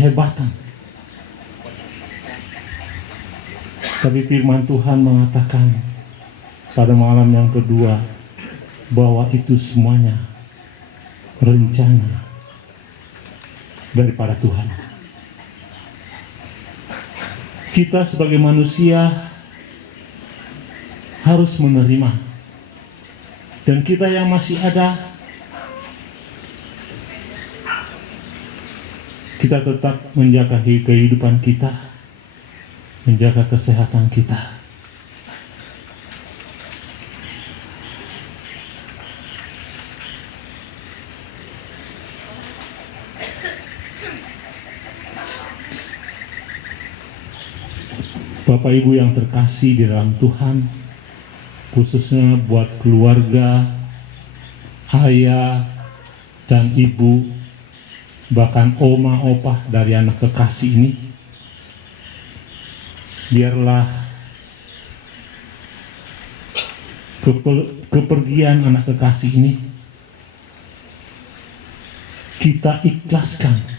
kehebatan. Tapi firman Tuhan mengatakan pada malam yang kedua bahwa itu semuanya rencana daripada Tuhan. Kita sebagai manusia harus menerima, dan kita yang masih ada, kita tetap menjaga kehidupan kita, menjaga kesehatan kita. Bapak Ibu yang terkasih di dalam Tuhan, khususnya buat keluarga, ayah dan ibu, bahkan oma opah dari anak kekasih ini, biarlah kepergian anak kekasih ini kita ikhlaskan.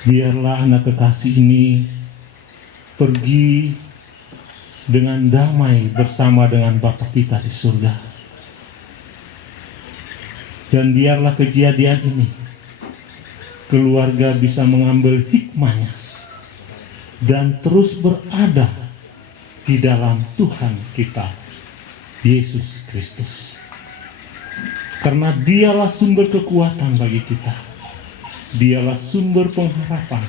Biarlah anak kekasih ini pergi dengan damai bersama dengan Bapa kita di surga. Dan biarlah kejadian ini keluarga bisa mengambil hikmahnya dan terus berada di dalam Tuhan kita Yesus Kristus. Karena Dialah sumber kekuatan bagi kita. Dialah sumber pengharapan,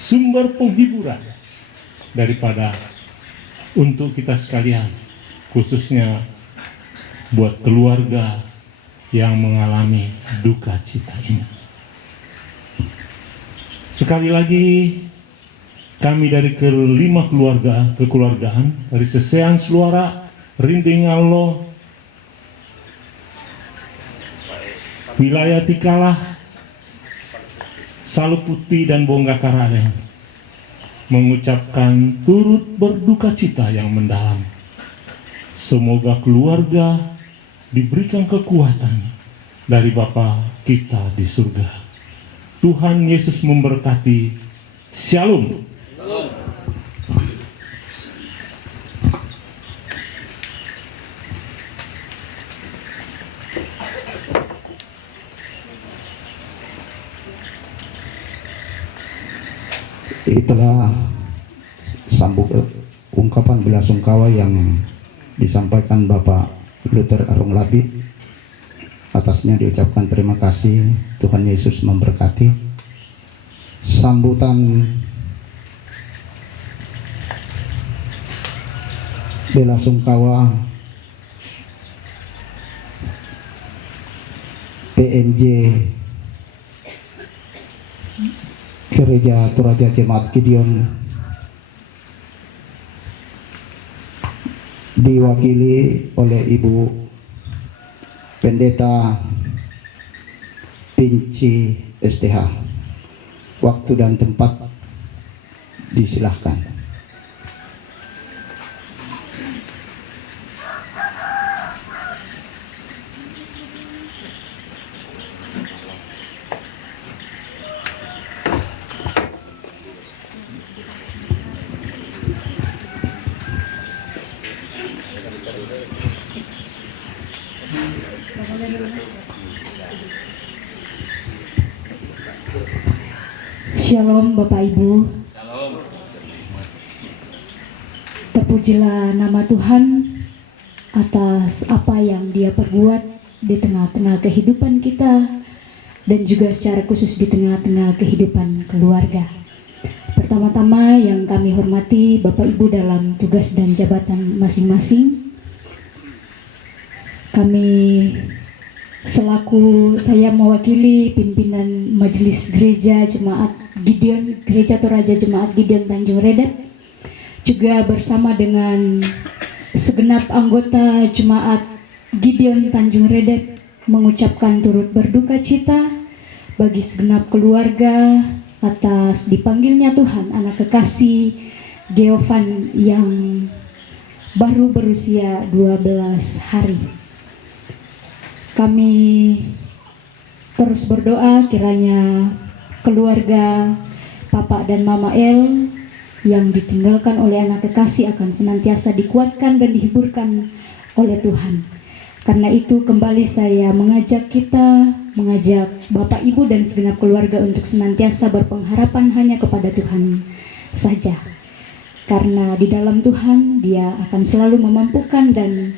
sumber penghiburan daripada untuk kita sekalian, khususnya buat keluarga yang mengalami duka cita ini. Sekali lagi, kami dari kelima kekeluargaan dari Sesean Suara, Rinding Allah, wilayah Tikalah, Salu Putih dan Bongga Karalen mengucapkan turut berduka cita yang mendalam. Semoga keluarga diberikan kekuatan dari Bapa kita di surga. Tuhan Yesus memberkati. Shalom. Itulah ungkapan belasungkawa yang disampaikan Bapak Luther Arung Labit. Atasnya diucapkan terima kasih. Tuhan Yesus memberkati. Sambutan belasungkawa PMJ Gereja Toraja Jemaat Gideon diwakili oleh Ibu Pendeta Pinci STH. Waktu dan tempat disilahkan. Shalom Bapak Ibu. Terpujilah nama Tuhan atas apa yang Dia perbuat di tengah-tengah kehidupan kita dan juga secara khusus di tengah-tengah kehidupan keluarga. Pertama-tama yang kami hormati Bapak Ibu dalam tugas dan jabatan masing-masing. Kami selaku saya mewakili pimpinan Majelis Gereja Jemaat Gideon, Gereja Toraja Jemaat Gideon Tanjung Redep, juga bersama dengan segenap anggota Jemaat Gideon Tanjung Redep mengucapkan turut berduka cita bagi segenap keluarga atas dipanggilnya Tuhan anak kekasih Geovan yang baru berusia 12 hari. Kami terus berdoa kiranya keluarga Papa dan Mama El yang ditinggalkan oleh anak kekasih akan senantiasa dikuatkan dan dihiburkan oleh Tuhan. Karena itu kembali saya mengajak Bapak Ibu dan segenap keluarga untuk senantiasa berpengharapan hanya kepada Tuhan saja. Karena di dalam Tuhan Dia akan selalu memampukan dan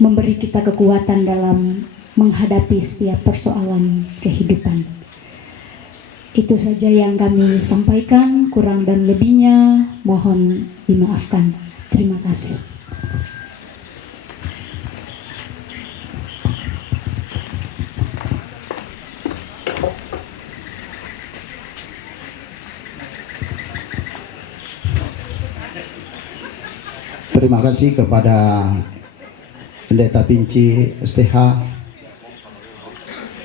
memberi kita kekuatan dalam menghadapi setiap persoalan kehidupan. Itu saja yang kami sampaikan, kurang dan lebihnya mohon dimaafkan. Terima kasih. Terima kasih kepada Pendeta Pinci STH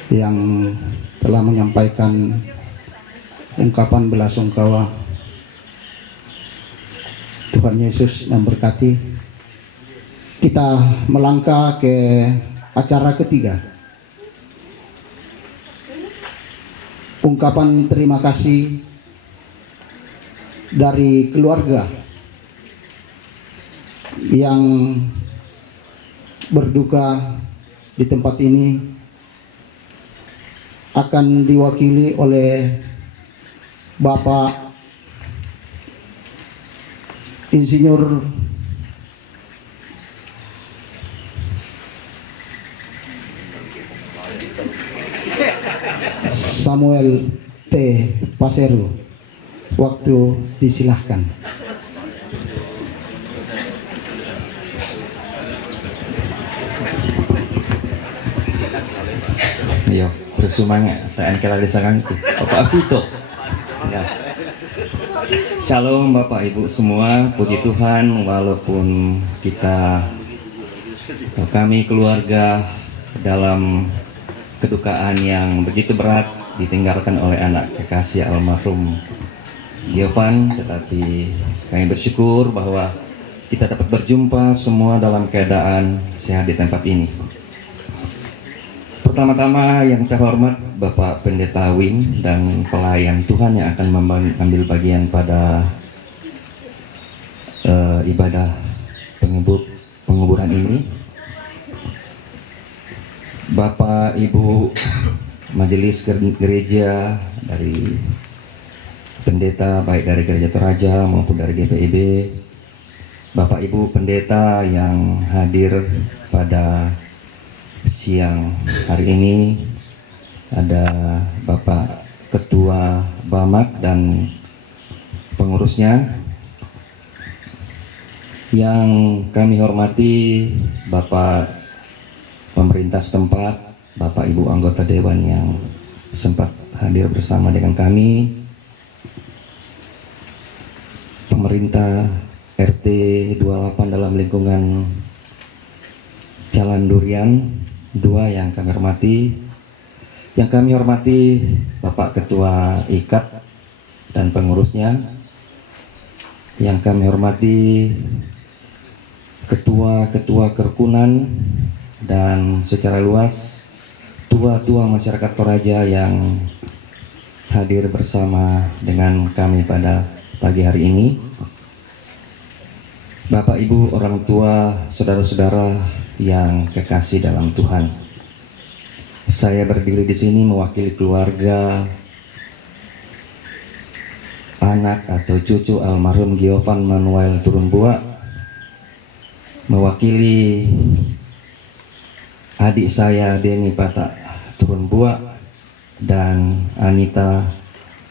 yang telah menyampaikan ungkapan belasungkawa. Tuhan Yesus memberkati. Kita melangkah ke acara ketiga. Ungkapan terima kasih dari keluarga yang berduka di tempat ini akan diwakili oleh Bapak Insinyur Samuel T. Paseru. Waktu disilahkan. Yo, bersemangat. TNK lagi sangat itu. Bapak Vito. Ya. Shalom Bapak Ibu semua. Puji Tuhan, walaupun kami keluarga dalam kedukaan yang begitu berat ditinggalkan oleh anak kekasih almarhum Giovan, tetapi kami bersyukur bahwa kita dapat berjumpa semua dalam keadaan sehat di tempat ini. Pertama-tama yang terhormat Bapak Pendeta Wim dan pelayan Tuhan yang akan mengambil bagian pada ibadah penguburan ini. Bapak Ibu Majelis Gereja dari pendeta baik dari Gereja Toraja maupun dari GPIB, Bapak Ibu pendeta yang hadir pada siang hari ini, ada Bapak Ketua Bamak dan pengurusnya, yang kami hormati Bapak pemerintah setempat, Bapak Ibu anggota Dewan yang sempat hadir bersama dengan kami, pemerintah RT 28 dalam lingkungan Jalan Durian 2 yang kami hormati, Bapak Ketua IKAT dan pengurusnya, yang kami hormati ketua-ketua kerukunan dan secara luas tua-tua masyarakat Toraja yang hadir bersama dengan kami pada pagi hari ini, Bapak Ibu orang tua, saudara-saudara yang kekasih dalam Tuhan. Saya berdiri di sini mewakili keluarga, anak atau cucu almarhum Giovan Manuel Turunbua, mewakili adik saya Denny Patak Turunbua dan Anita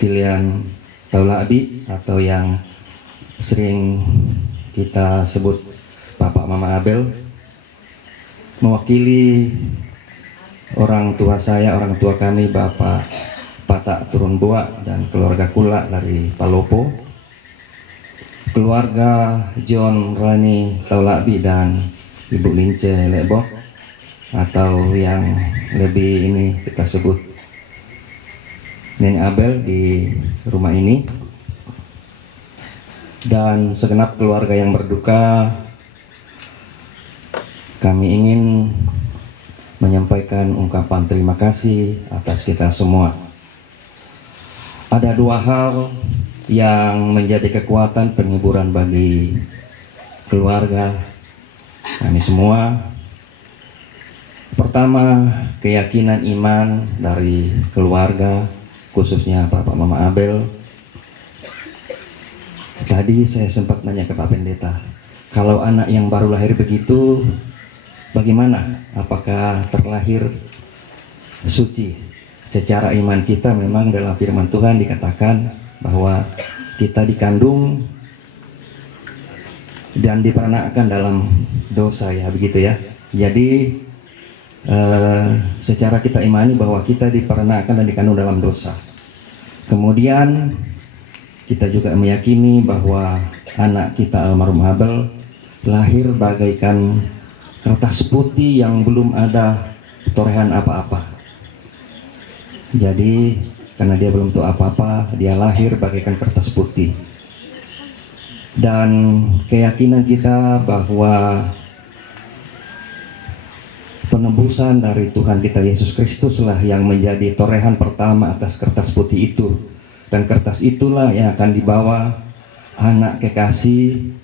Tilian Taulabi atau yang sering kita sebut Bapak Mama Abel, mewakili orang tua kami Bapak Patak Turunbua dan keluarga Kula dari Palopo, keluarga John Rani Taulabi dan Ibu Lince Lebok atau yang lebih ini kita sebut Nenek Abel di rumah ini, dan segenap keluarga yang berduka. Kami ingin menyampaikan ungkapan terima kasih atas kita semua. Ada dua hal yang menjadi kekuatan penghiburan bagi keluarga kami semua. Pertama, keyakinan iman dari keluarga, khususnya Bapak Mama Abel. Tadi saya sempat nanya ke Pak Pendeta, kalau anak yang baru lahir begitu, bagaimana? Apakah terlahir suci? Secara iman kita memang dalam firman Tuhan dikatakan bahwa kita dikandung dan diperanakkan dalam dosa, ya begitu ya. Jadi secara kita imani bahwa kita diperanakkan dan dikandung dalam dosa. Kemudian kita juga meyakini bahwa anak kita almarhum Abel lahir bagaikan kertas putih yang belum ada torehan apa-apa. Jadi karena dia belum tahu apa-apa, dia lahir bagaikan kertas putih. Dan keyakinan kita bahwa penebusan dari Tuhan kita Yesus Kristus lah yang menjadi torehan pertama atas kertas putih itu. Dan kertas itulah yang akan dibawa anak kekasih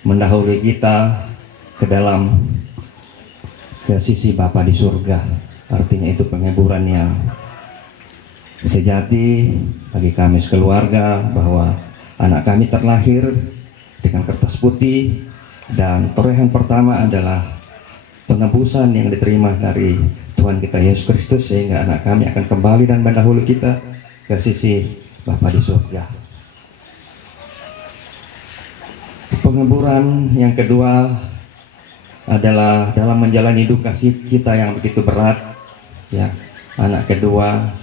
mendahului kita ke dalam ke sisi Bapa di surga. Artinya itu penghiburan yang sejati bagi kami sekeluarga, bahwa anak kami terlahir dengan kertas putih dan torehan pertama adalah penebusan yang diterima dari Tuhan kita Yesus Kristus, sehingga anak kami akan kembali dan mendahului kita ke sisi Bapa di surga. Penghiburan yang kedua adalah dalam menjalani hidup kasih kita yang begitu berat, ya. Anak kedua,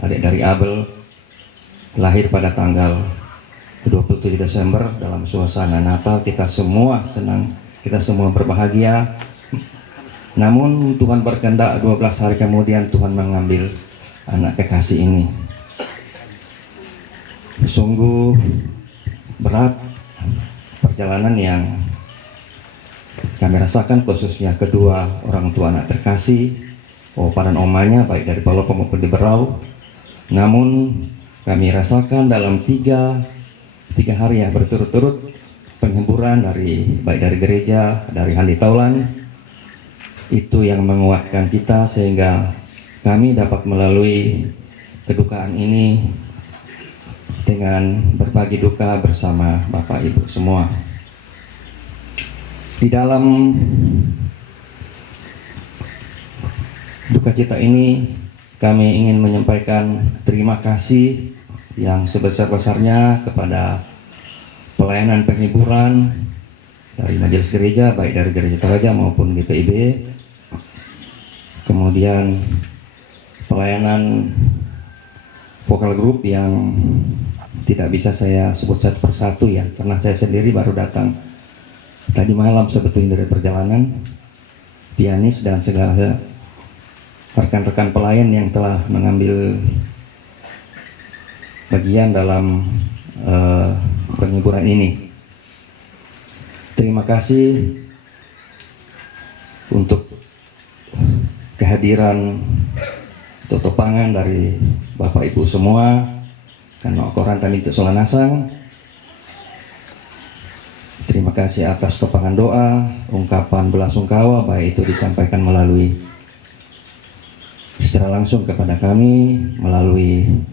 adik dari Abel, lahir pada tanggal 27 Desember dalam suasana Natal. Kita semua senang, kita semua berbahagia. Namun Tuhan berkehendak 12 hari kemudian Tuhan mengambil anak kekasih ini. Sungguh berat perjalanan yang kami rasakan, khususnya kedua orang tua anak terkasih, opa dan omanya, baik dari Palopo maupun di Berau. Namun kami rasakan dalam tiga hari yang berturut-turut penghiburan baik dari gereja, dari Handi Taulan, itu yang menguatkan kita sehingga kami dapat melalui kedukaan ini dengan berbagi duka bersama Bapak Ibu semua. Di dalam duka cita ini kami ingin menyampaikan terima kasih yang sebesar-besarnya kepada pelayanan penghiburan dari majelis gereja, baik dari Gereja Toraja maupun GPIB. Kemudian pelayanan vokal group yang tidak bisa saya sebut satu persatu, ya, karena saya sendiri baru datang tadi malam sebetulnya dari perjalanan. Pianis dan segala rekan-rekan pelayan yang telah mengambil bagian dalam penghiburan ini. Terima kasih untuk kehadiran totopangan dari Bapak Ibu semua, karena koran tadi untuk Solanasang. Terima kasih atas topangan doa, ungkapan belasungkawa, baik itu disampaikan melalui secara langsung kepada kami, melalui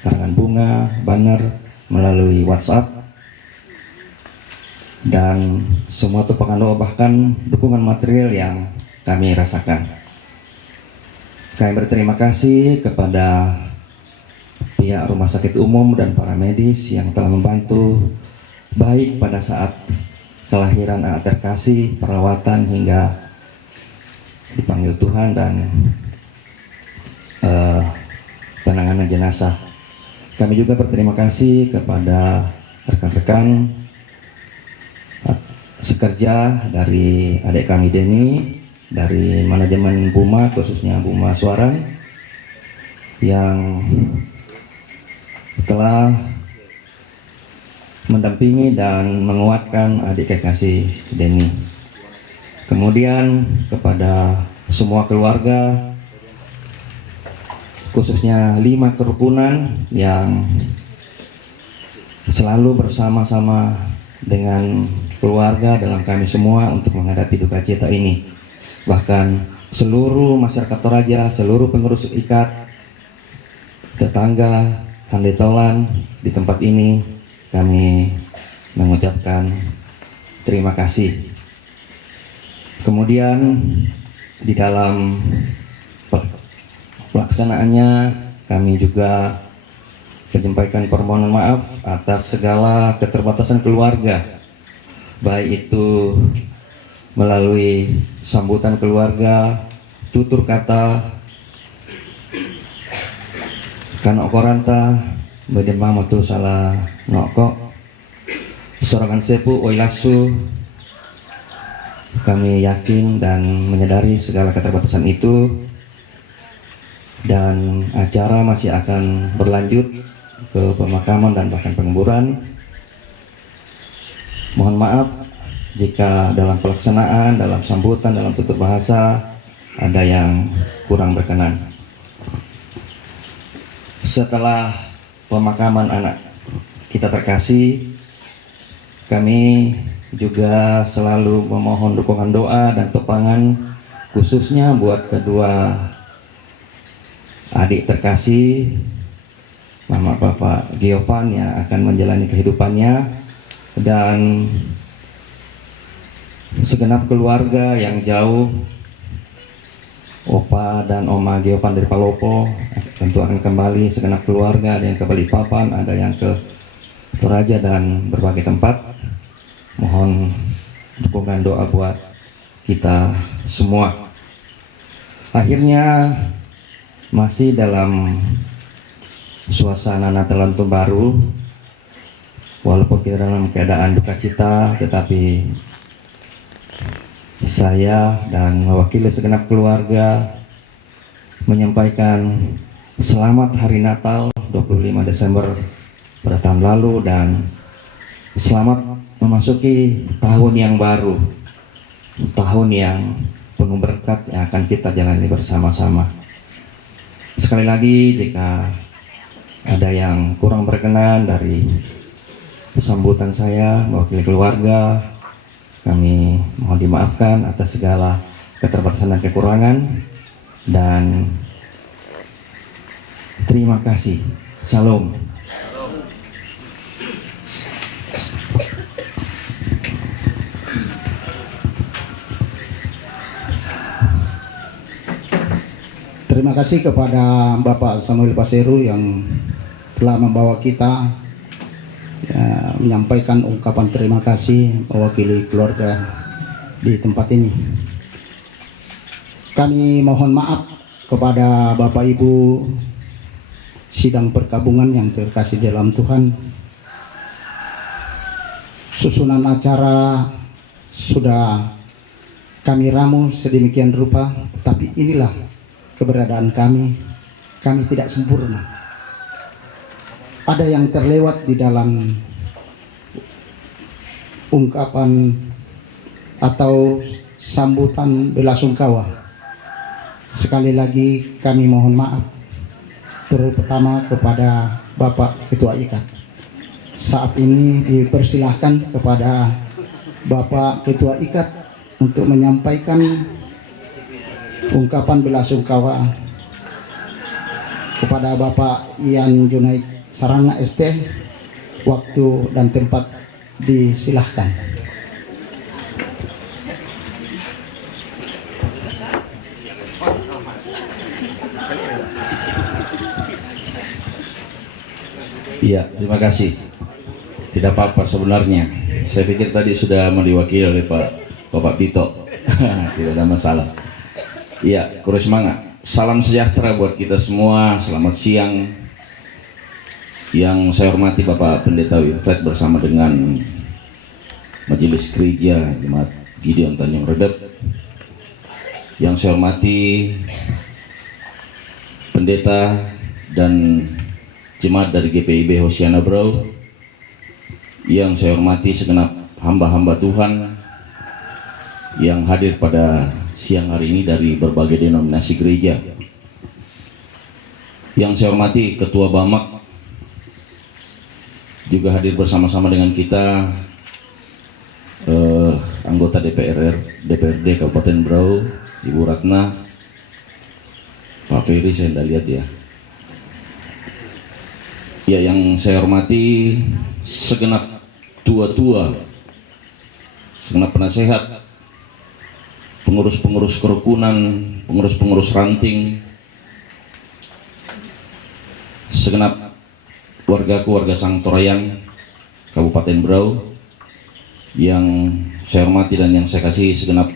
karangan bunga, banner, melalui WhatsApp, dan semua topangan doa, bahkan dukungan material yang kami rasakan. Kami berterima kasih kepada pihak Rumah Sakit Umum dan para medis yang telah membantu baik pada saat kelahiran anak terkasih, perawatan hingga dipanggil Tuhan, dan penanganan jenazah. Kami juga berterima kasih kepada rekan-rekan sekerja dari adik kami Deni, dari manajemen Buma, khususnya Buma Suaran, yang telah mendampingi dan menguatkan adik kekasih Deni. Kemudian kepada semua keluarga, khususnya 5 kerukunan yang selalu bersama-sama dengan keluarga dalam kami semua untuk menghadapi duka cita ini. Bahkan seluruh masyarakat Toraja, seluruh pengurus ikat, tetangga, handetolan di tempat ini, kami mengucapkan terima kasih. Kemudian di dalam pelaksanaannya kami juga menyampaikan permohonan maaf atas segala keterbatasan keluarga, baik itu melalui sambutan keluarga, tutur kata, kanok koranta, bedemang matu salah nokok, sorangan sepu oilasu. Kami yakin dan menyadari segala keterbatasan itu, dan acara masih akan berlanjut ke pemakaman dan bahkan penguburan. Mohon maaf jika dalam pelaksanaan, dalam sambutan, dalam tutur bahasa ada yang kurang berkenan. Setelah pemakaman anak kita terkasih, kami juga selalu memohon dukungan doa dan topangan, khususnya buat kedua adik terkasih, Mama Bapak Giovan yang akan menjalani kehidupannya, dan segenap keluarga yang jauh, Opa dan Oma Giovan dari Palopo tentu akan kembali, segenap keluarga, ada yang ke Balikpapan, ada yang ke Toraja dan berbagai tempat. Mohon dukungan doa buat kita semua. Akhirnya masih dalam suasana Natalan Tahun Baru, walaupun kita dalam keadaan duka cita, tetapi saya dan mewakili segenap keluarga menyampaikan selamat Hari Natal 25 Desember pada tahun lalu, dan selamat memasuki tahun yang baru, tahun yang penuh berkat yang akan kita jalani bersama-sama. Sekali lagi, jika ada yang kurang berkenan dari sambutan saya mewakili keluarga, kami mohon dimaafkan atas segala keterbatasan dan kekurangan, dan terima kasih. Shalom. Terima kasih kepada Bapak Samuel Paseru yang telah membawa kita menyampaikan ungkapan terima kasih mewakili keluarga di tempat ini. Kami mohon maaf kepada Bapak Ibu sidang perkabungan yang terkasih dalam Tuhan. Susunan acara sudah kami ramu sedemikian rupa, tapi inilah keberadaan kami tidak sempurna. Ada yang terlewat di dalam ungkapan atau sambutan belasungkawa. Sekali lagi kami mohon maaf, terutama kepada Bapak Ketua IKAT. Saat ini dipersilahkan kepada Bapak Ketua IKAT untuk menyampaikan ungkapan belasungkawa kepada Bapak Ian Junaid Sarana ST. Waktu dan tempat disilahkan. Iya, terima kasih. Tidak apa-apa sebenarnya. Saya pikir tadi sudah diwakili oleh Bapak Pito. Tidak ada masalah. Iya, kurang semangat. Salam sejahtera buat kita semua. Selamat siang. Yang saya hormati Bapak Pendeta Wilfred bersama dengan Majelis Gereja Jemaat Gideon Tanjung Redep. Yang saya hormati Pendeta dan Jemaat dari GPIB Hosiana Brau. Yang saya hormati segenap hamba-hamba Tuhan yang hadir pada siang hari ini dari berbagai denominasi gereja. Yang saya hormati Ketua Bamak, juga hadir bersama-sama dengan kita anggota DPRD Kabupaten Berau, Ibu Ratna, Pak Ferry, saya tidak lihat ya. Ya, yang saya hormati segenap tua-tua, segenap penasehat, pengurus-pengurus kerukunan, pengurus-pengurus ranting, segenap warga Sangtorayan Kabupaten Berau yang saya hormati dan yang saya kasih, segenap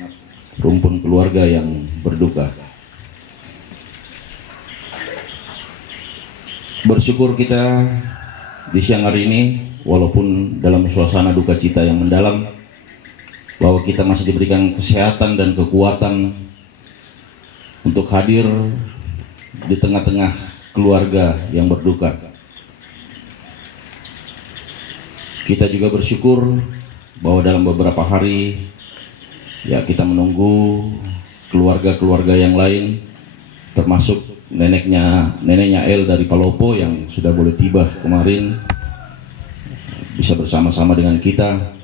rumpun keluarga yang berduka. Bersyukur kita di siang hari ini, walaupun dalam suasana duka cita yang mendalam, bahwa kita masih diberikan kesehatan dan kekuatan untuk hadir di tengah-tengah keluarga yang berduka. Kita juga bersyukur bahwa dalam beberapa hari ya kita menunggu keluarga-keluarga yang lain, termasuk neneknya El dari Palopo yang sudah boleh tiba kemarin, bisa bersama-sama dengan kita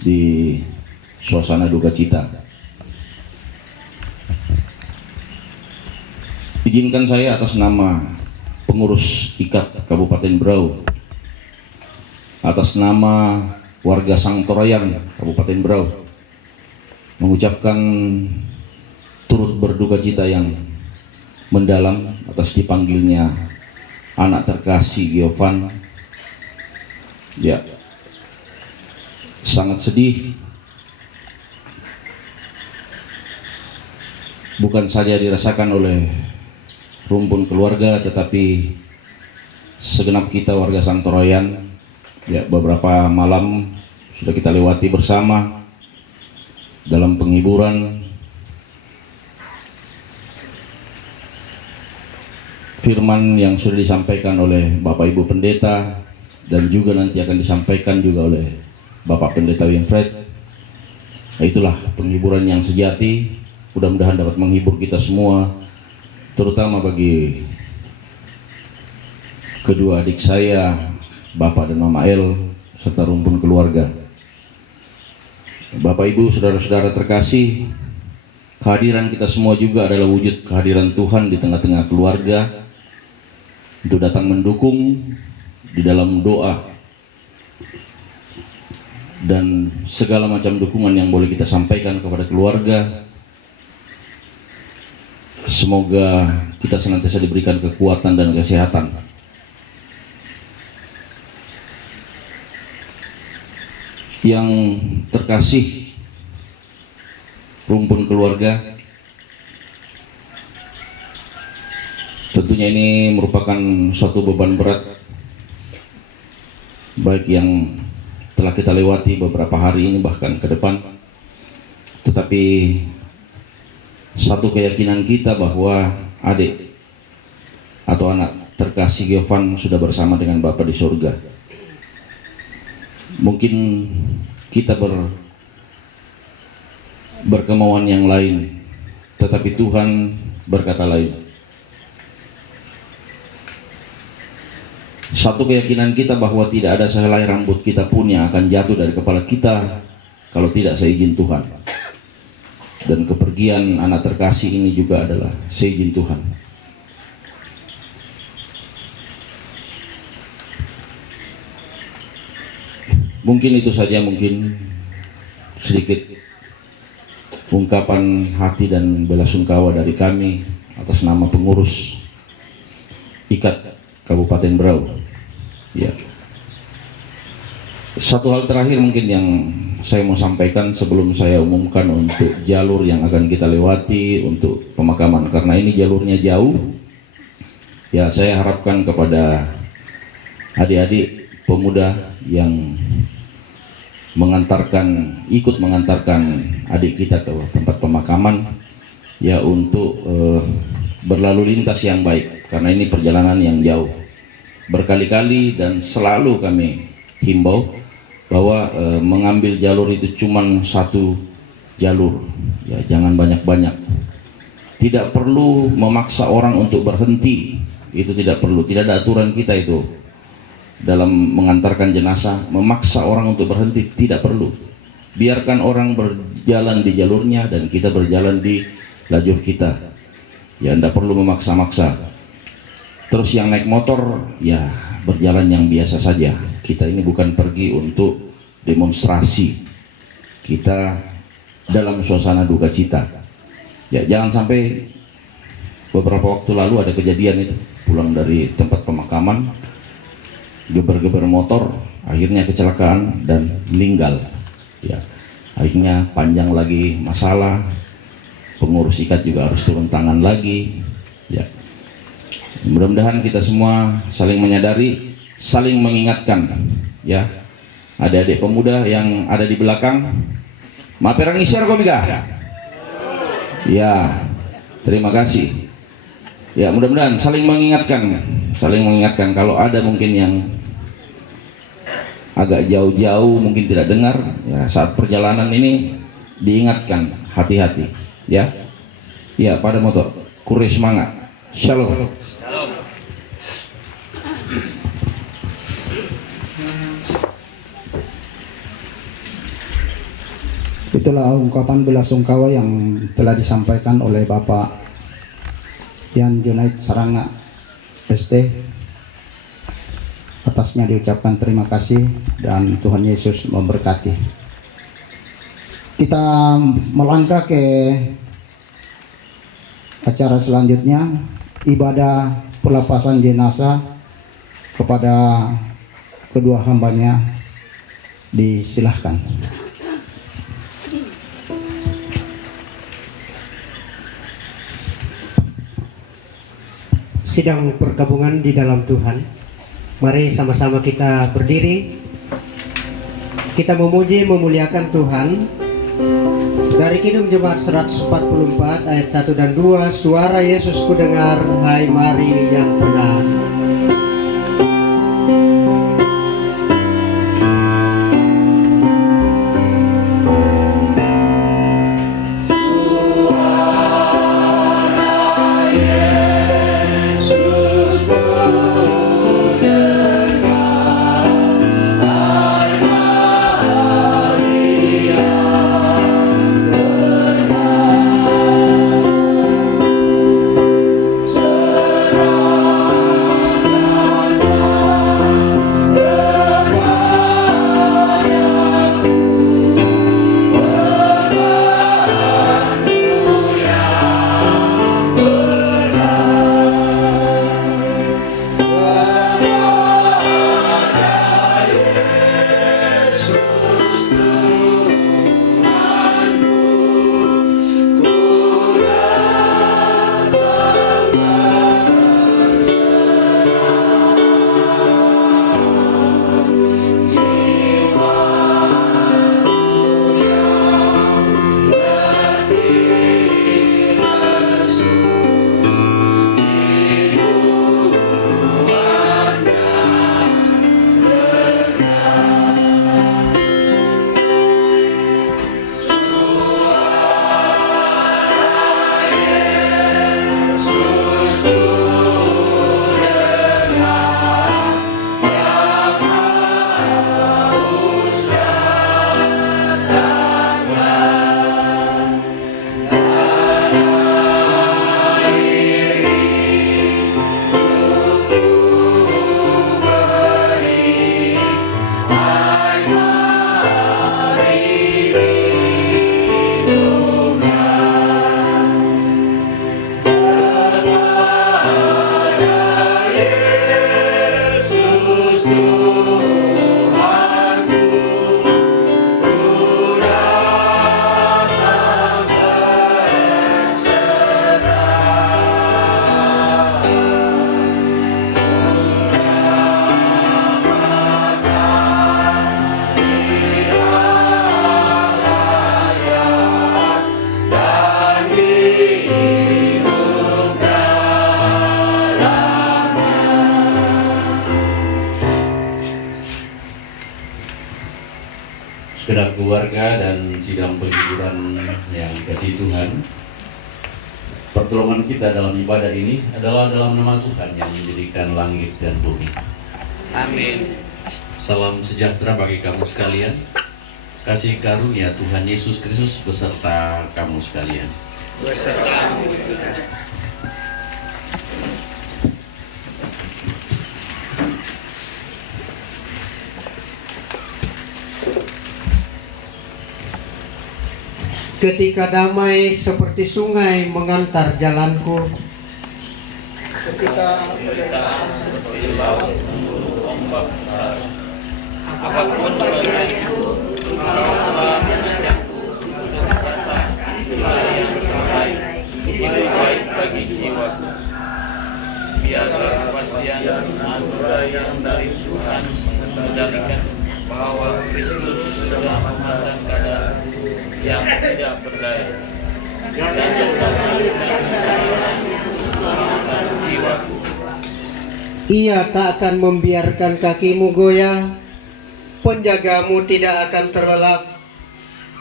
di suasana duka cita. Izinkan saya atas nama pengurus IKAT Kabupaten Berau, atas nama warga Sangtorayan Kabupaten Berau, mengucapkan turut berduka cita yang mendalam atas dipanggilnya anak terkasih Giovan. Ya, sangat sedih, bukan saja dirasakan oleh rumpun keluarga, tetapi segenap kita warga Sangtorayan. Ya, beberapa malam sudah kita lewati bersama dalam penghiburan, firman yang sudah disampaikan oleh Bapak Ibu Pendeta dan juga nanti akan disampaikan juga oleh Bapak Pendeta Winfred. Nah, itulah penghiburan yang sejati. Mudah-mudahan dapat menghibur kita semua, terutama bagi kedua adik saya, Bapak dan Mama El, serta rumpun keluarga. Bapak Ibu, saudara-saudara terkasih, kehadiran kita semua juga adalah wujud kehadiran Tuhan di tengah-tengah keluarga, untuk datang mendukung di dalam doa dan segala macam dukungan yang boleh kita sampaikan kepada keluarga. Semoga kita senantiasa diberikan kekuatan dan kesehatan. Yang terkasih rumpun keluarga, tentunya ini merupakan suatu beban berat, baik yang telah kita lewati beberapa hari ini bahkan ke depan. Tetapi satu keyakinan kita bahwa adik atau anak terkasih Giovan sudah bersama dengan Bapa di surga. Mungkin kita berkemauan yang lain, tetapi Tuhan berkata lain. Satu keyakinan kita bahwa tidak ada sehelai rambut kita pun yang akan jatuh dari kepala kita kalau tidak seizin Tuhan. Dan kepergian anak terkasih ini juga adalah seizin Tuhan. Mungkin itu saja, mungkin sedikit ungkapan hati dan belasungkawa dari kami atas nama pengurus IKAT Kabupaten Berau. Ya. Satu hal terakhir mungkin yang saya mau sampaikan sebelum saya umumkan untuk jalur yang akan kita lewati untuk pemakaman, karena ini jalurnya jauh. Ya, saya harapkan kepada adik-adik pemuda yang ikut mengantarkan adik kita ke tempat pemakaman, ya, untuk berlalu lintas yang baik, karena ini perjalanan yang jauh. Berkali-kali dan selalu kami himbau bahwa mengambil jalur itu cuma satu jalur, ya jangan banyak-banyak. Tidak perlu memaksa orang untuk berhenti, itu tidak perlu. Tidak ada aturan kita itu dalam mengantarkan jenazah memaksa orang untuk berhenti, tidak perlu. Biarkan orang berjalan di jalurnya dan kita berjalan di lajur kita, ya tidak perlu memaksa-maksa. Terus yang naik motor ya berjalan yang biasa saja. Kita ini bukan pergi untuk demonstrasi, kita dalam suasana duka cita. Ya jangan sampai beberapa waktu lalu ada kejadian itu, pulang dari tempat pemakaman geber-geber motor, akhirnya kecelakaan dan meninggal. Ya, akhirnya panjang lagi masalah, pengurus ikat juga harus turun tangan lagi. Ya, mudah-mudahan kita semua saling menyadari, saling mengingatkan. Ya, adik-adik pemuda yang ada di belakang, maperang isyar komika. Ya, terima kasih. Ya, mudah-mudahan saling mengingatkan kalau ada mungkin yang agak jauh-jauh mungkin tidak dengar, ya saat perjalanan ini diingatkan, hati-hati ya. Ya, pada motor kuris semangat. Shalom. Itulah ungkapan belasungkawa yang telah disampaikan oleh Bapak Yan Junaid Saranga ST. Atasnya diucapkan terima kasih dan Tuhan Yesus memberkati. Kita melangkah ke acara selanjutnya, ibadah pelepasan jenazah kepada kedua hambanya. Disilahkan. Sidang pergabungan di dalam Tuhan, mari sama-sama kita berdiri. Kita memuji memuliakan Tuhan. Dari Kidung Jemaat 144 ayat 1 dan 2, suara Yesus kudengar, hai mari yang benar. sekedar keluarga dan sidang penghiburan yang dikasihi Tuhan. Pertolongan kita dalam ibadah ini adalah dalam nama Tuhan yang menjadikan langit dan bumi. Amin. Salam sejahtera bagi kamu sekalian. Kasih karunia Tuhan Yesus Kristus beserta kamu sekalian. Ketika damai seperti sungai mengantar jalanku, ketika penderitaan seperti laut menunggu ombak besar, apapun pilihanku, engkau telah mengajakku untuk datang di wilayah yang terbaik, lebih baik bagi jiwaku. Biarlah kepastian anugerah yang dari Tuhan mengendalikan bahwa Kristus sudah memenangkan keadaan yang tidak berdaya dan menyelamatkan jiwaku. Ia tak akan membiarkan kakimu goyah, penjagamu tidak akan terlelap.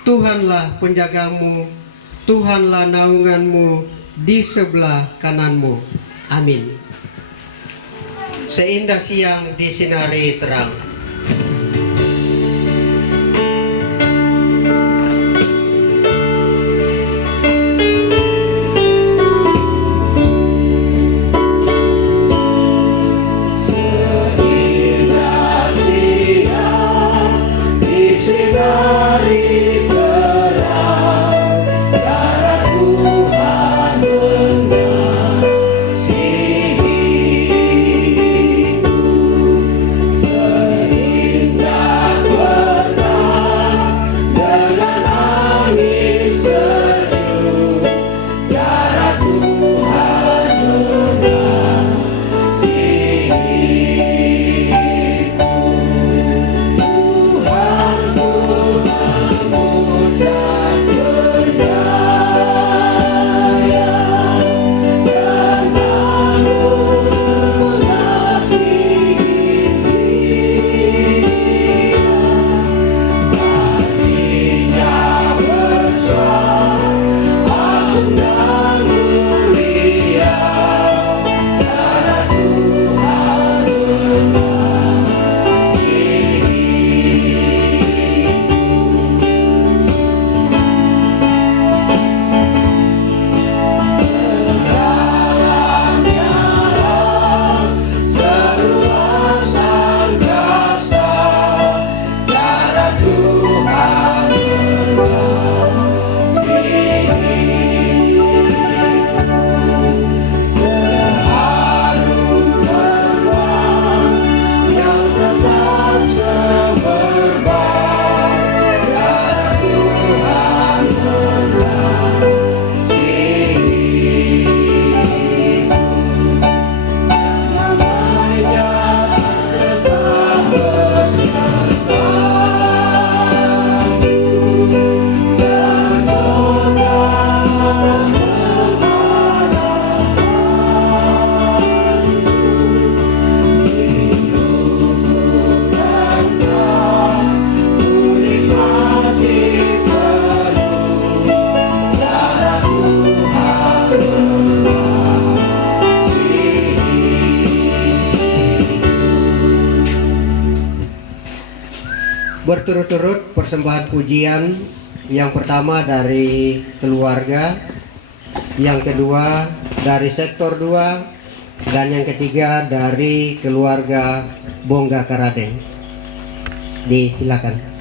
Tuhanlah penjagamu, Tuhanlah naunganmu di sebelah kananmu. Amin. Seindah siang disinari terang. Berturut-turut persembahan pujian, yang pertama dari keluarga, yang kedua dari sektor 2, dan yang ketiga dari keluarga Bongga Karadeng. Disilakan.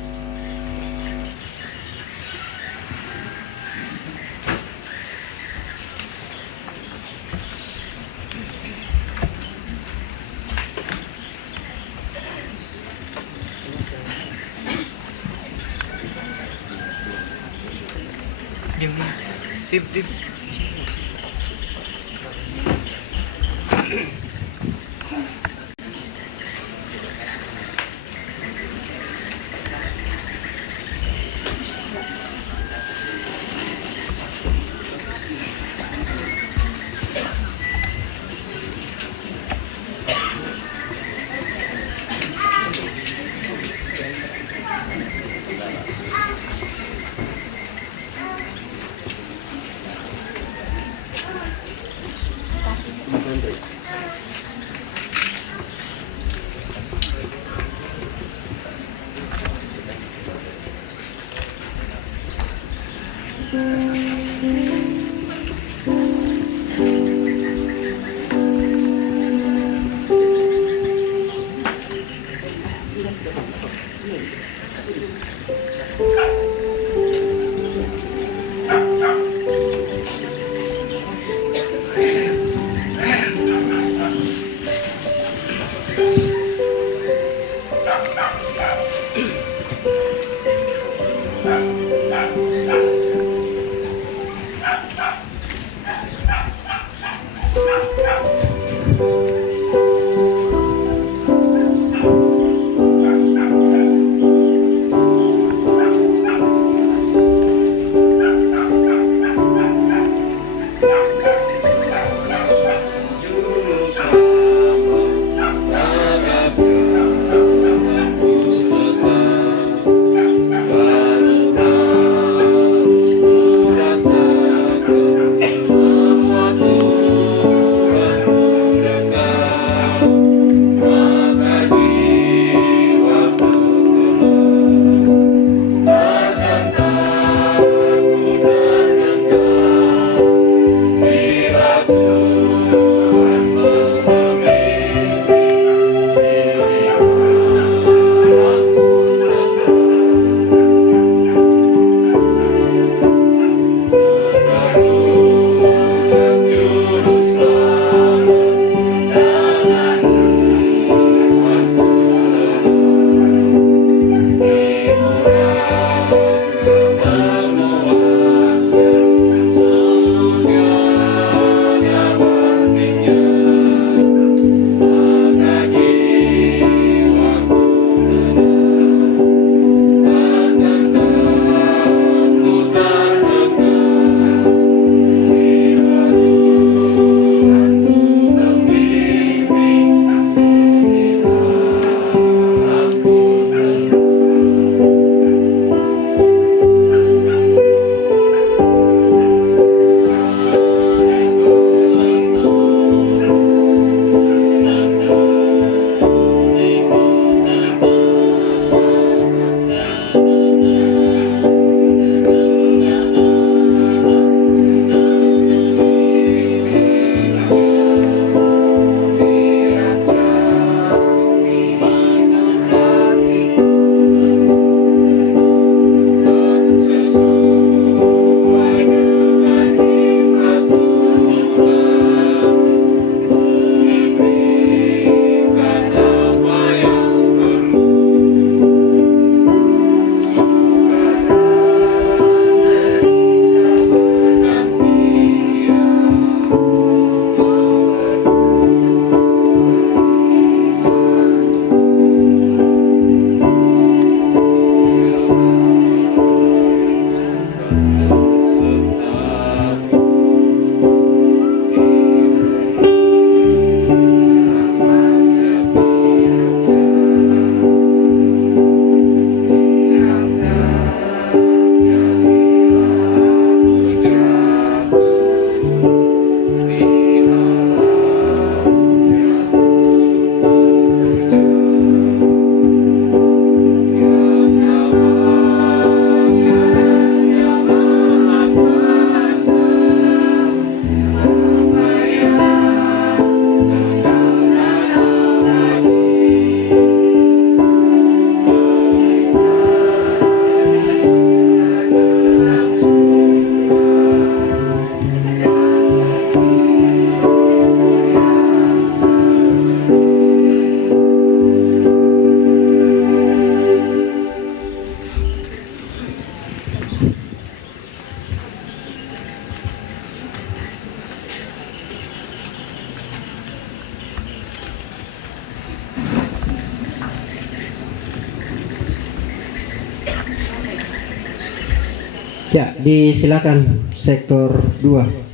Ya, disilakan sektor 2.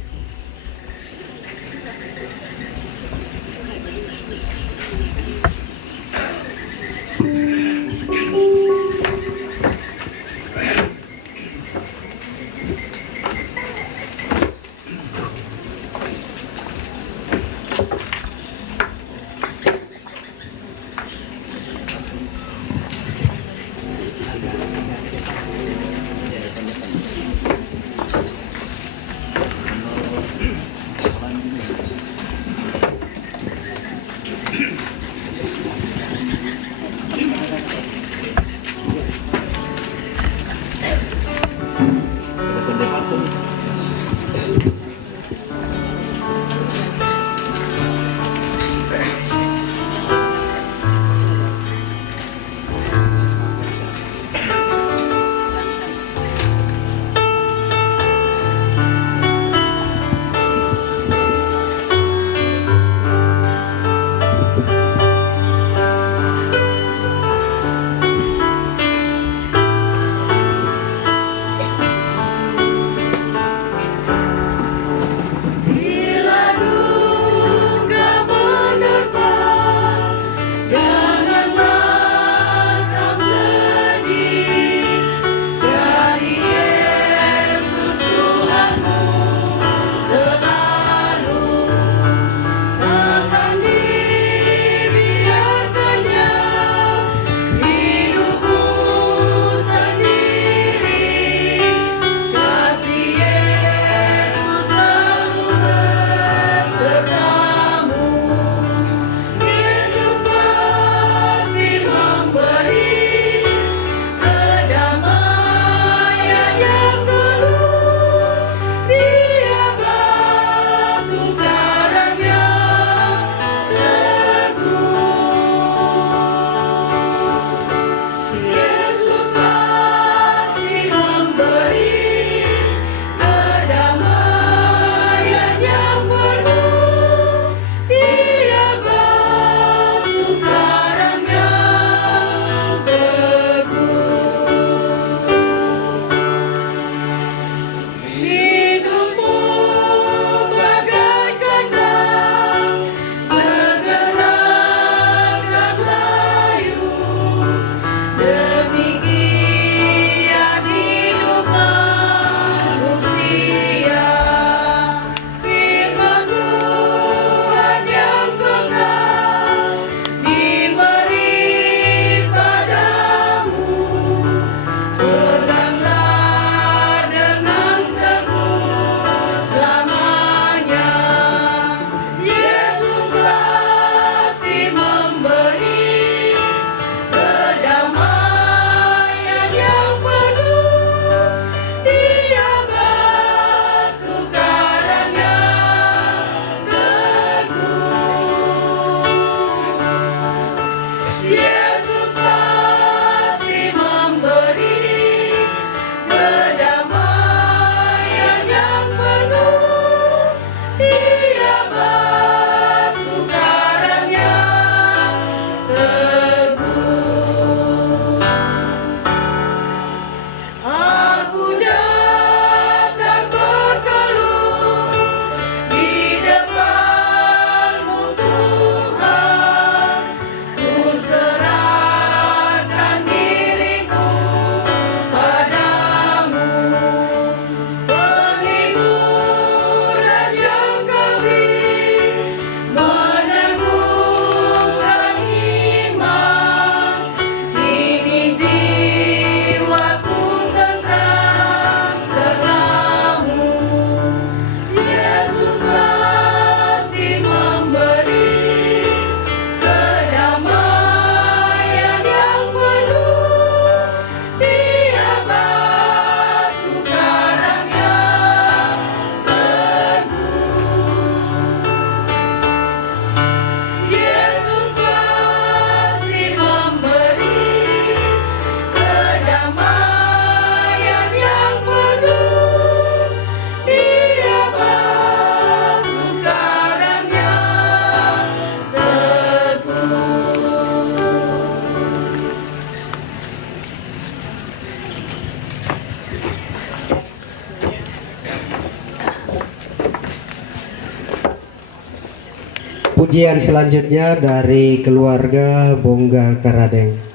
Pujian selanjutnya dari keluarga Bongga Karadeng.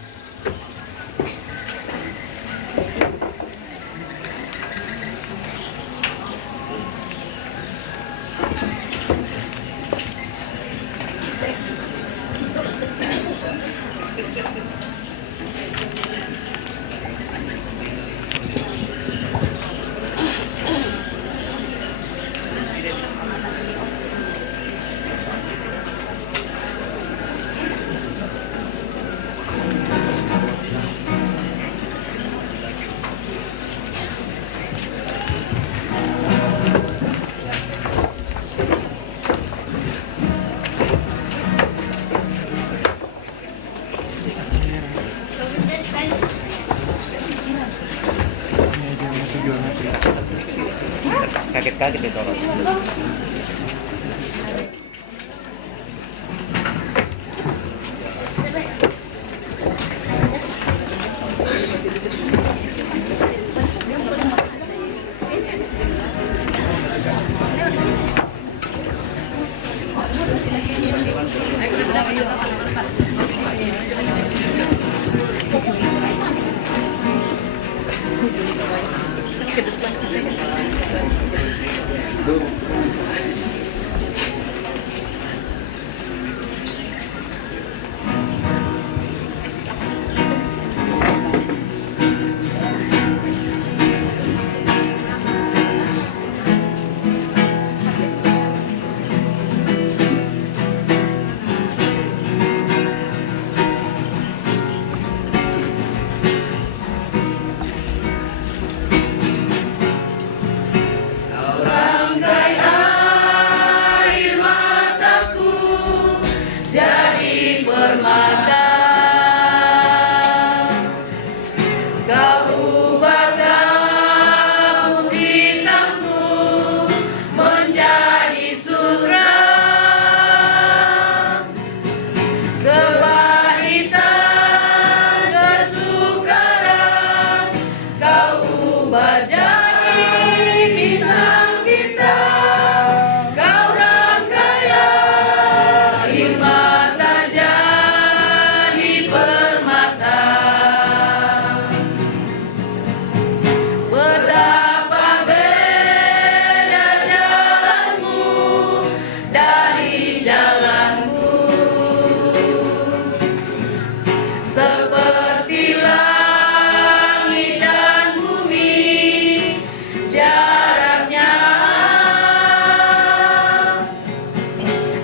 Kaget-kaget itu orang.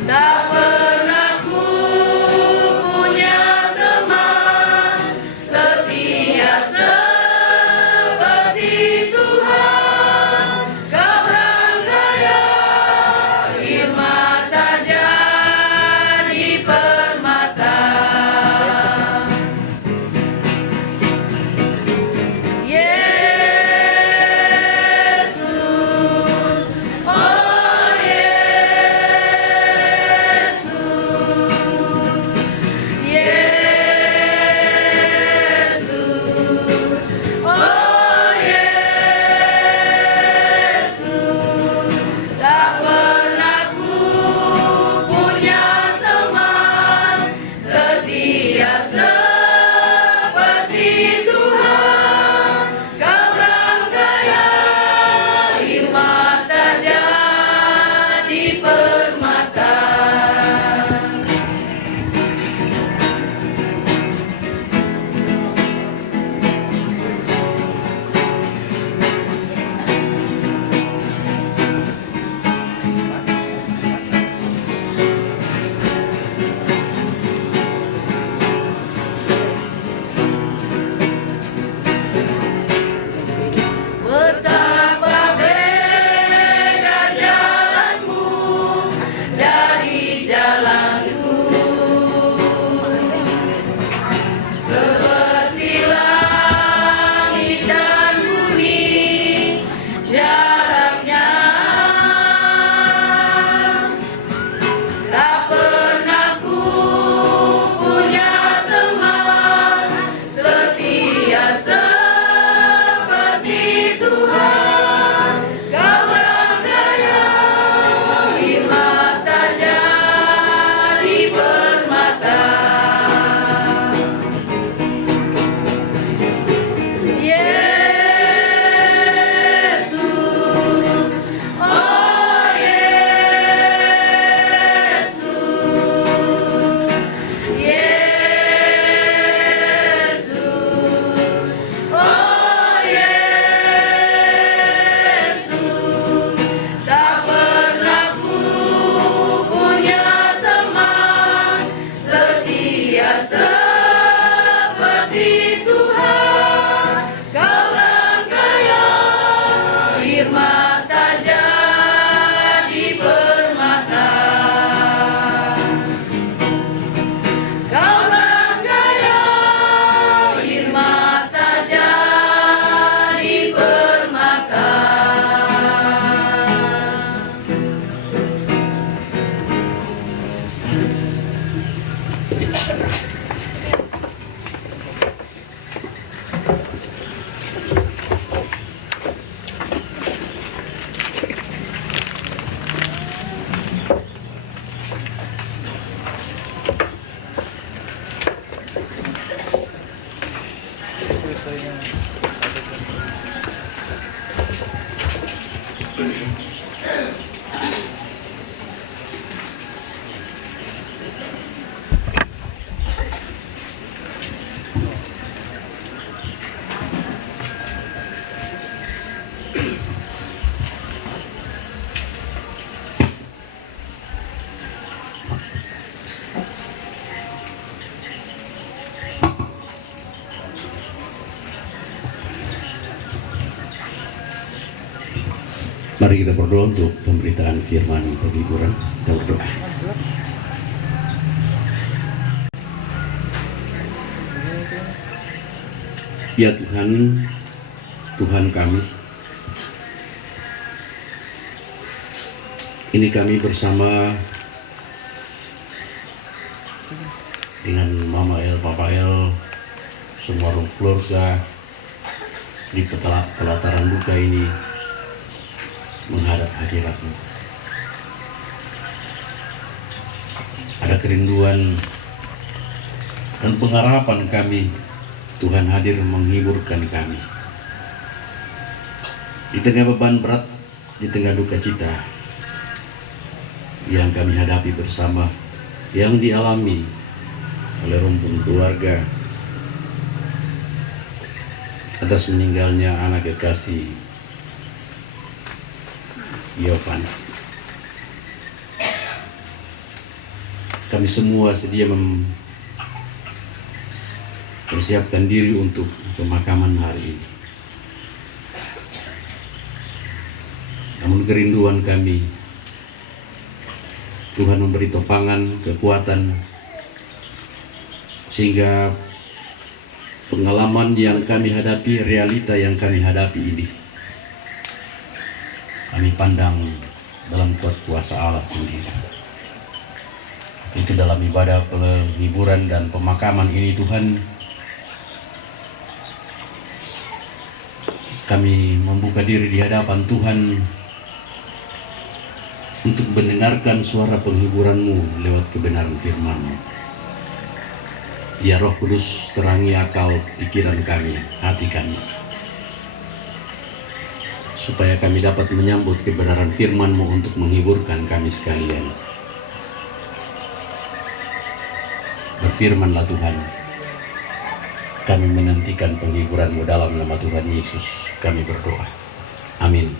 Tak pernah ku punya teman hati Tuhan, kau rangkaya air mata jadi permata. Kau rangkaya air mata jadi permata. Mari kita berdoa untuk pemberitaan firman penghiburan. Kita berdoa. Ya Tuhan, Tuhan kami, ini kami bersama dengan Mama El, Papa El, semua keluarga di pelataran duka ini menghadap hadirat-Mu. Ada kerinduan dan pengharapan kami, Tuhan hadir menghiburkan kami. Di tengah beban berat, di tengah duka cita yang kami hadapi bersama, yang dialami oleh rumpun keluarga atas meninggalnya anak kekasih Yofan. Kami semua sedia mempersiapkan diri untuk pemakaman hari ini. Namun kerinduan kami, Tuhan memberi topangan, kekuatan, sehingga pengalaman yang kami hadapi, realita yang kami hadapi ini, kami pandang dalam kuasa Allah sendiri. Itu dalam ibadah penghiburan dan pemakaman ini, Tuhan, kami membuka diri di hadapan Tuhan untuk mendengarkan suara penghiburan-Mu lewat kebenaran firman-Mu. Ya Roh Kudus, terangi akal pikiran kami, hati kami, supaya kami dapat menyambut kebenaran firman-Mu untuk menghiburkan kami sekalian. Berfirmanlah Tuhan, kami menantikan penghiburan-Mu dalam nama Tuhan Yesus, kami berdoa. Amin.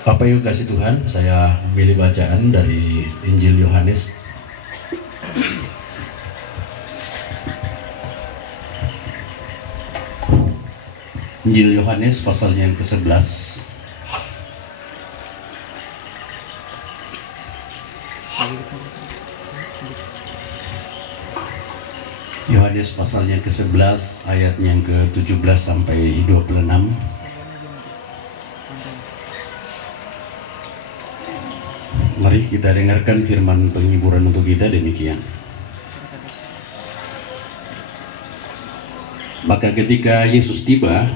Bapak Ibu kasih Tuhan, saya memilih bacaan dari Injil Yohanes pasalnya yang ke-11. Yohanes pasalnya yang ke-11 ayatnya yang ke-17 sampai 26. Mari kita dengarkan firman penghiburan untuk kita demikian. Maka ketika Yesus tiba,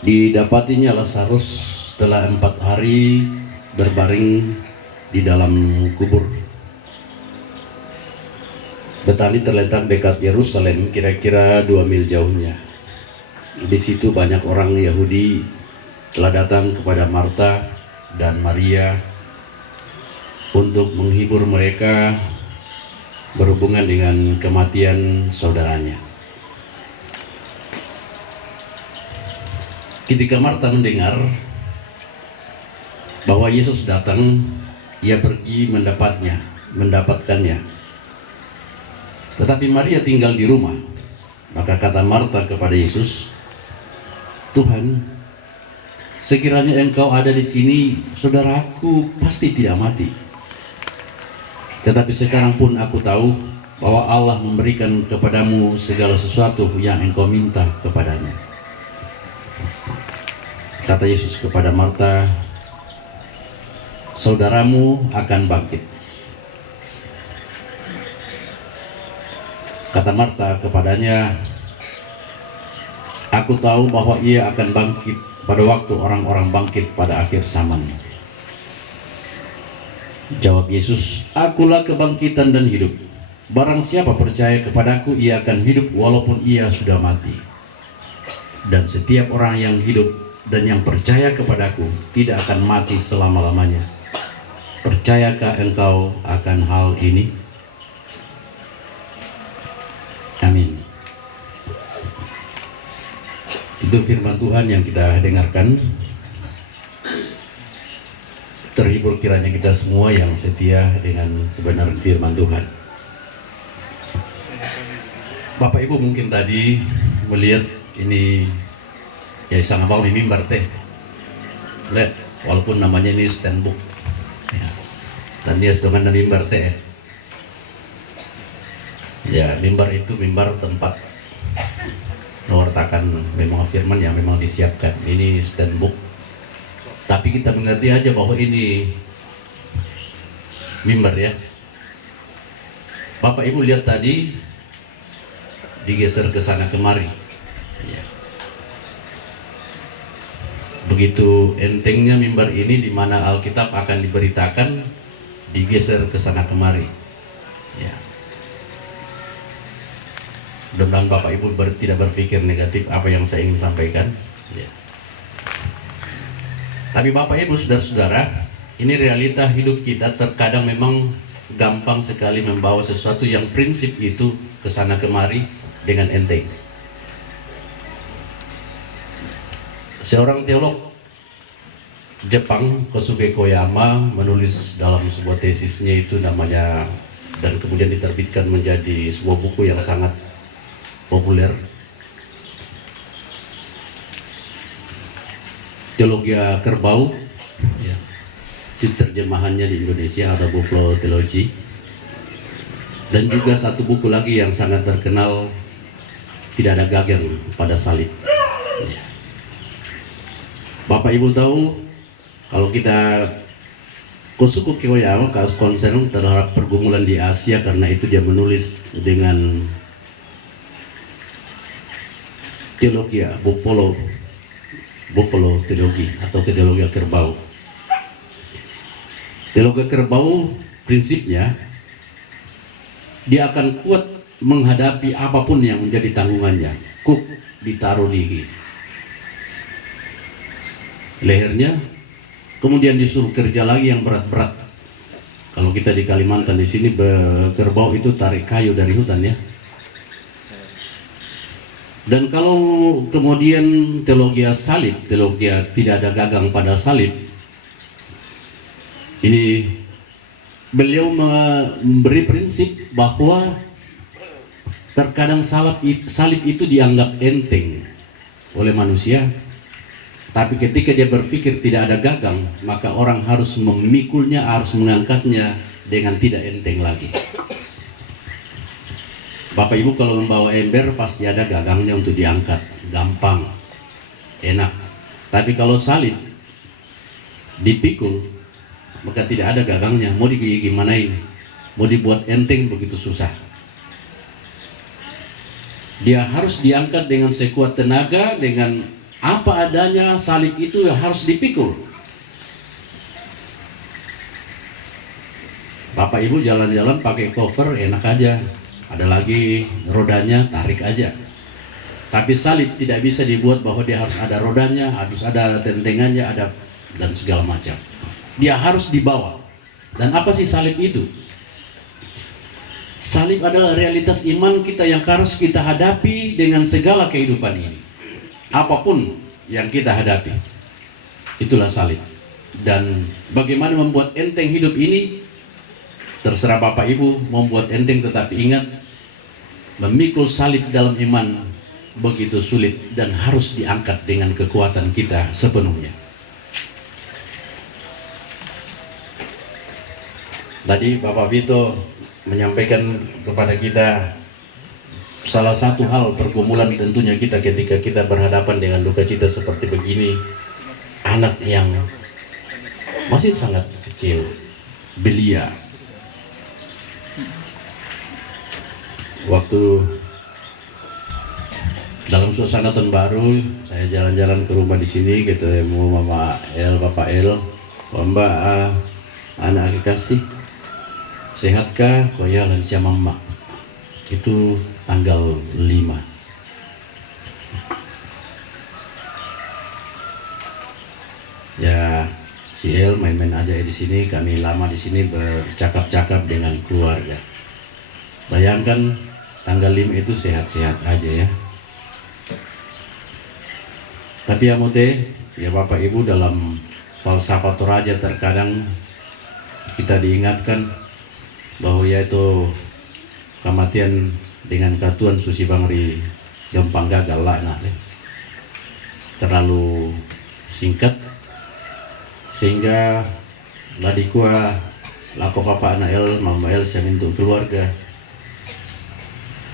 didapatinya Lazarus setelah 4 hari berbaring di dalam kubur. Betani terletak dekat Yerusalem, kira-kira 2 mil jauhnya. Di situ banyak orang Yahudi telah datang kepada Marta dan Maria untuk menghibur mereka berhubungan dengan kematian saudaranya. Ketika Marta mendengar bahwa Yesus datang, ia pergi mendapatkannya. Tetapi Maria tinggal di rumah. Maka kata Marta kepada Yesus, "Tuhan, sekiranya Engkau ada di sini, saudaraku pasti tidak mati. Tetapi sekarang pun aku tahu bahwa Allah memberikan kepadamu segala sesuatu yang Engkau minta kepadanya." Kata Yesus kepada Marta, "Saudaramu akan bangkit." Kata Marta kepadanya, "Aku tahu bahwa ia akan bangkit pada waktu orang-orang bangkit pada akhir zaman." Jawab Yesus, "Akulah kebangkitan dan hidup. Barang siapa percaya kepadaku, ia akan hidup walaupun ia sudah mati. Dan setiap orang yang hidup dan yang percaya kepadaku tidak akan mati selama-lamanya. Percayakah engkau akan hal ini?" Amin. Itu firman Tuhan yang kita dengarkan. Terhibur kiranya kita semua yang setia dengan kebenaran firman Tuhan. Bapak Ibu mungkin tadi melihat ini ya sangat bagus mimbar teh. Lihat, walaupun namanya ini stand book. Ya. Dan dia sedang mimbar teh. Ya, mimbar itu mimbar tempat mewartakan memang firman yang memang disiapkan. Ini stand book. Tapi kita mengerti aja bahwa ini mimbar ya. Bapak Ibu lihat tadi digeser ke sana kemari. Ya. Begitu entengnya mimbar ini, di mana Alkitab akan diberitakan, digeser ke sana kemari. Ya. Mudah-mudahan Bapak Ibu tidak berpikir negatif apa yang saya ingin sampaikan. Ya. Tapi Bapak Ibu, saudara-saudara, ini realita hidup kita. Terkadang memang gampang sekali membawa sesuatu yang prinsip itu ke sana kemari dengan enteng. Seorang teolog Jepang, Kosuke Koyama, menulis dalam sebuah tesisnya itu namanya, dan kemudian diterbitkan menjadi sebuah buku yang sangat populer, Teologia Kerbau, ya. Itu terjemahannya di Indonesia ada Buffalo Theology. Dan juga satu buku lagi yang sangat terkenal, Tidak Ada Gagang pada Salib. Ya. Bapak Ibu tahu, kalau kita Kosuke Koyama concern terhadap pergumulan di Asia, karena itu dia menulis dengan Teologia Buffalo Theology atau Teologia Kerbau. Teologia Kerbau prinsipnya dia akan kuat menghadapi apapun yang menjadi tanggungannya. Kuk ditaruh di lehernya, kemudian disuruh kerja lagi yang berat-berat. Kalau kita di Kalimantan di sini, kerbau itu tarik kayu dari hutan ya. Dan kalau kemudian teologia salib, teologia tidak ada gagang pada salib, ini beliau memberi prinsip bahwa terkadang salib itu dianggap enteng oleh manusia, tapi ketika dia berpikir tidak ada gagang, maka orang harus memikulnya, harus mengangkatnya dengan tidak enteng lagi. Bapak Ibu kalau membawa ember pasti ada gagangnya untuk diangkat, gampang, enak. Tapi kalau salib dipikul, maka tidak ada gagangnya. Mau digimanain, mau dibuat enteng begitu susah. Dia harus diangkat dengan sekuat tenaga, dengan apa adanya. Salib itu harus dipikul. Bapak Ibu jalan-jalan pakai cover enak aja. Ada lagi rodanya, tarik aja. Tapi salib tidak bisa dibuat bahwa dia harus ada rodanya, harus ada tentengannya, ada dan segala macam. Dia harus dibawa. Dan apa sih salib itu? Salib adalah realitas iman kita yang harus kita hadapi dengan segala kehidupan ini. Apapun yang kita hadapi. Itulah salib. Dan bagaimana membuat enteng hidup ini, terserah Bapak Ibu membuat enteng, tetapi ingat, memikul salib dalam iman begitu sulit dan harus diangkat dengan kekuatan kita sepenuhnya. Tadi Bapak Vito menyampaikan kepada kita salah satu hal pergumulan tentunya kita ketika kita berhadapan dengan duka cita seperti begini, anak yang masih sangat kecil, belia. Waktu dalam suasana tahun baru, saya jalan-jalan ke rumah di sini, ketemu Mama El, Bapak El, Mbak, anak kekasih, sehatkah? Oh ya, lansia Mama. Itu tanggal 5. Ya, si El main-main aja di sini. Kami lama di sini bercakap-cakap dengan keluarga. Bayangkan tanggal 5 itu sehat-sehat aja ya. Tapi ya Mote, ya Bapak Ibu, dalam falsafat Toraja terkadang kita diingatkan bahwa yaitu kematian dengan katuan Susi Bangri gampang gagal lah, nah, terlalu singkat sehingga ladikua lako papa anak El, Mama El saya untuk keluarga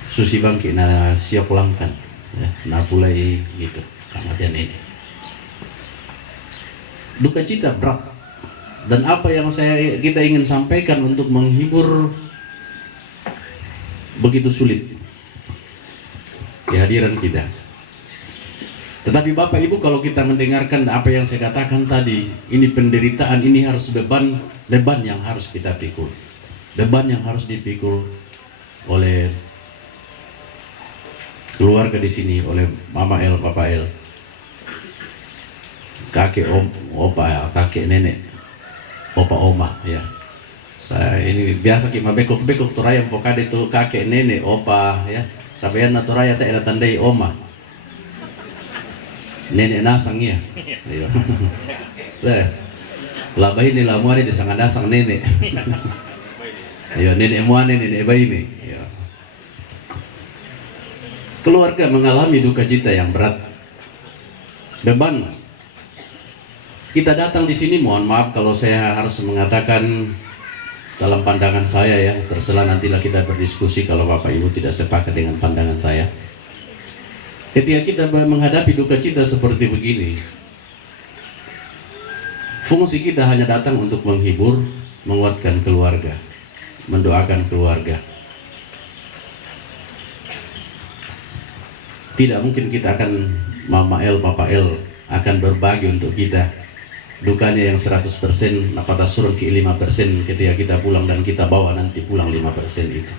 Susi Bangki na siap pulangkan ya, nah pulai gitu kematian ini. Duka cita berat, dan apa yang kita ingin sampaikan untuk menghibur begitu sulit kehadiran kita. Tetapi Bapak Ibu, kalau kita mendengarkan apa yang saya katakan tadi, ini penderitaan, ini harus beban yang harus kita pikul, beban yang harus dipikul oleh keluarga di sini, oleh Mama El, Papa El, kakek opa, kakek nenek, opa oma ya. Saya ini biasa kita bekok turaya pokade itu kakek nenek opa ya. Sabayan na turaya tak ada tandai oma. Nenek nasang ya. Ayo. Lah. Labai ni lamuari di sangat nasang nenek. Ayo nenek muane nenek bayi ni. Keluarga mengalami duka cita yang berat. Beban. Kita datang di sini, mohon maaf kalau saya harus mengatakan dalam pandangan saya ya, terserah nantilah kita berdiskusi kalau Bapak Ibu tidak sepakat dengan pandangan saya. Ketika kita menghadapi duka cita seperti begini, fungsi kita hanya datang untuk menghibur, menguatkan keluarga, mendoakan keluarga. Tidak mungkin kita akan, Mama El, Papa El akan berbagi untuk kita dukanya yang 100%, napata surun ke 5% ketika kita pulang dan kita bawa nanti pulang 5% itu.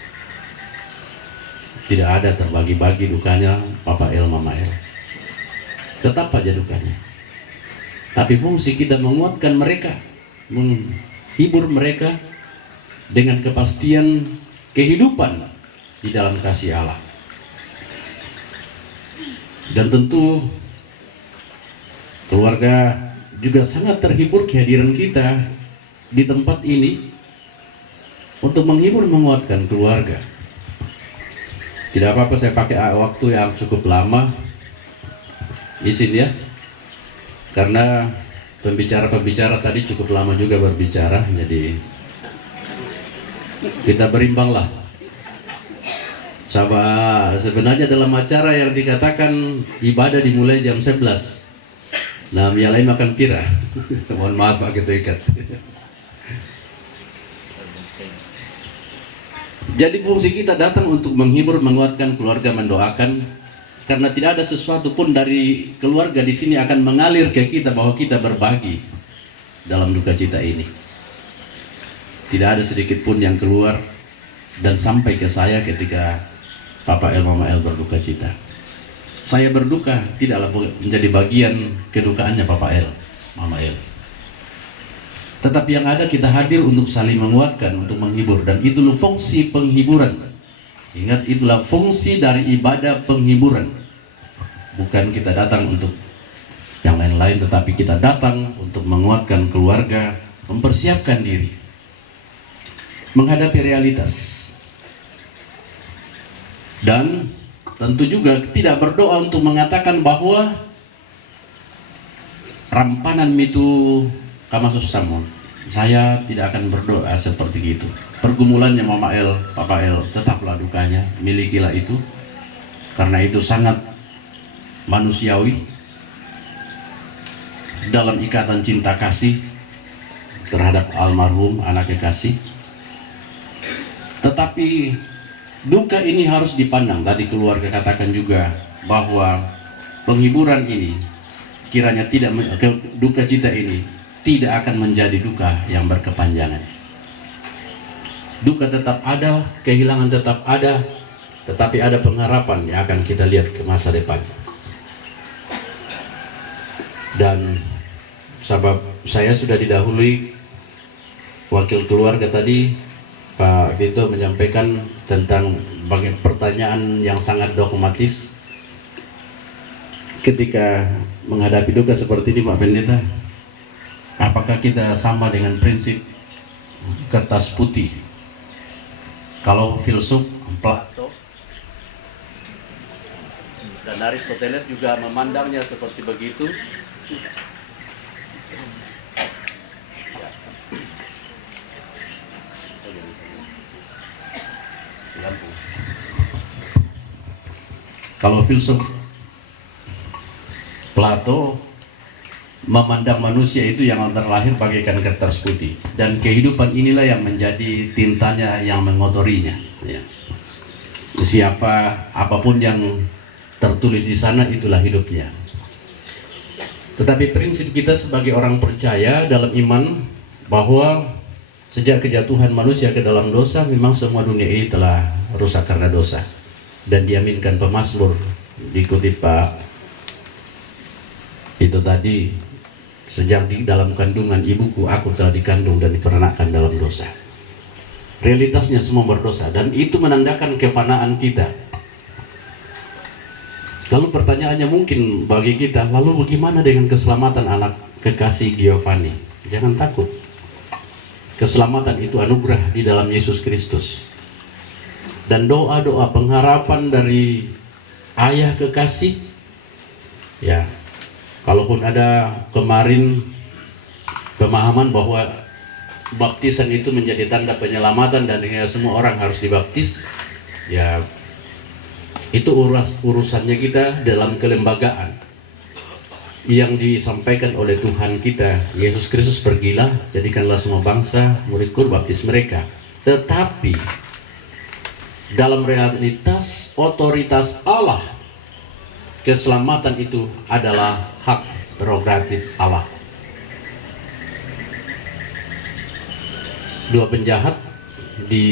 Tidak ada terbagi-bagi dukanya Papa El, Mama El. Tetap aja dukanya. Tapi fungsi kita menguatkan mereka, menghibur mereka dengan kepastian kehidupan di dalam kasih Allah. Dan tentu keluarga juga sangat terhibur kehadiran kita di tempat ini untuk menghibur, menguatkan keluarga. Tidak apa-apa saya pakai waktu yang cukup lama, izin ya, karena pembicara-pembicara tadi cukup lama juga berbicara, jadi kita berimbanglah. Sebenarnya dalam acara yang dikatakan ibadah dimulai jam 11, nah yang lain makan pira. Mohon maaf Pak Ketua Ikat. Jadi fungsi kita datang untuk menghibur, menguatkan keluarga, mendoakan, karena tidak ada sesuatu pun dari keluarga di sini akan mengalir ke kita bahwa kita berbagi dalam duka cita ini. Tidak ada sedikit pun yang keluar dan sampai ke saya ketika Papa El, Mama El berduka cita. Saya berduka tidaklah menjadi bagian kedukaannya Papa El, Mama El. Tetapi yang ada kita hadir untuk saling menguatkan, untuk menghibur, dan itulah fungsi penghiburan. Ingat, itulah fungsi dari ibadah penghiburan. Bukan kita datang untuk yang lain-lain, tetapi kita datang untuk menguatkan keluarga, mempersiapkan diri menghadapi realitas. Dan tentu juga tidak berdoa untuk mengatakan bahwa rampanan itu kamasus samun. Saya tidak akan berdoa seperti itu. Pergumulannya Mama El, Papa El, tetaplah dukanya, milikilah itu, karena itu sangat manusiawi dalam ikatan cinta kasih terhadap almarhum anak kekasih. Tetapi duka ini harus dipandang, tadi keluarga katakan juga bahwa penghiburan ini kiranya tidak, duka cita ini tidak akan menjadi duka yang berkepanjangan. Duka tetap ada, kehilangan tetap ada, tetapi ada pengharapan yang akan kita lihat ke masa depan. Dan sebab saya sudah didahului wakil keluarga tadi, Pak Vito menyampaikan tentang bagian pertanyaan yang sangat dogmatis ketika menghadapi duka seperti ini, Pak Pendeta. Apakah kita sama dengan prinsip kertas putih? Kalau filsuf Plato dan Aristoteles juga memandangnya seperti begitu. Kalau filsuf Plato memandang manusia itu yang terlahir bagaikan kertas putih, dan kehidupan inilah yang menjadi tintanya yang mengotorinya. Ya. Siapa apapun yang tertulis di sana itulah hidupnya. Tetapi prinsip kita sebagai orang percaya dalam iman bahwa sejak kejatuhan manusia ke dalam dosa, memang semua dunia ini telah rusak karena dosa. Dan diaminkan pemazmur, dikutip Pak itu tadi, sejak di dalam kandungan ibuku aku telah dikandung dan diperanakkan dalam dosa. Realitasnya semua berdosa, dan itu menandakan kefanaan kita. Lalu pertanyaannya mungkin bagi kita, lalu bagaimana dengan keselamatan anak kekasih Giovanni? Jangan takut. Keselamatan itu anugerah di dalam Yesus Kristus. Dan doa-doa pengharapan dari ayah kekasih, ya, kalaupun ada kemarin pemahaman bahwa baptisan itu menjadi tanda penyelamatan dan ya, semua orang harus dibaptis, ya itu urusannya kita dalam kelembagaan yang disampaikan oleh Tuhan kita Yesus Kristus. Pergilah, jadikanlah semua bangsa muridku, baptis mereka. Tetapi dalam realitas otoritas Allah, keselamatan itu adalah hak prerogatif Allah. Dua penjahat di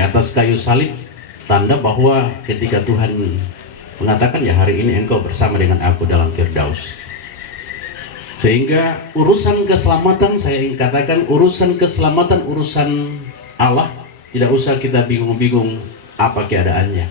atas kayu salib, tanda bahwa ketika Tuhan mengatakan, ya hari ini engkau bersama dengan aku dalam Firdaus. Sehingga urusan keselamatan, saya ingin katakan urusan keselamatan urusan Allah, tidak usah kita bingung-bingung apa keadaannya.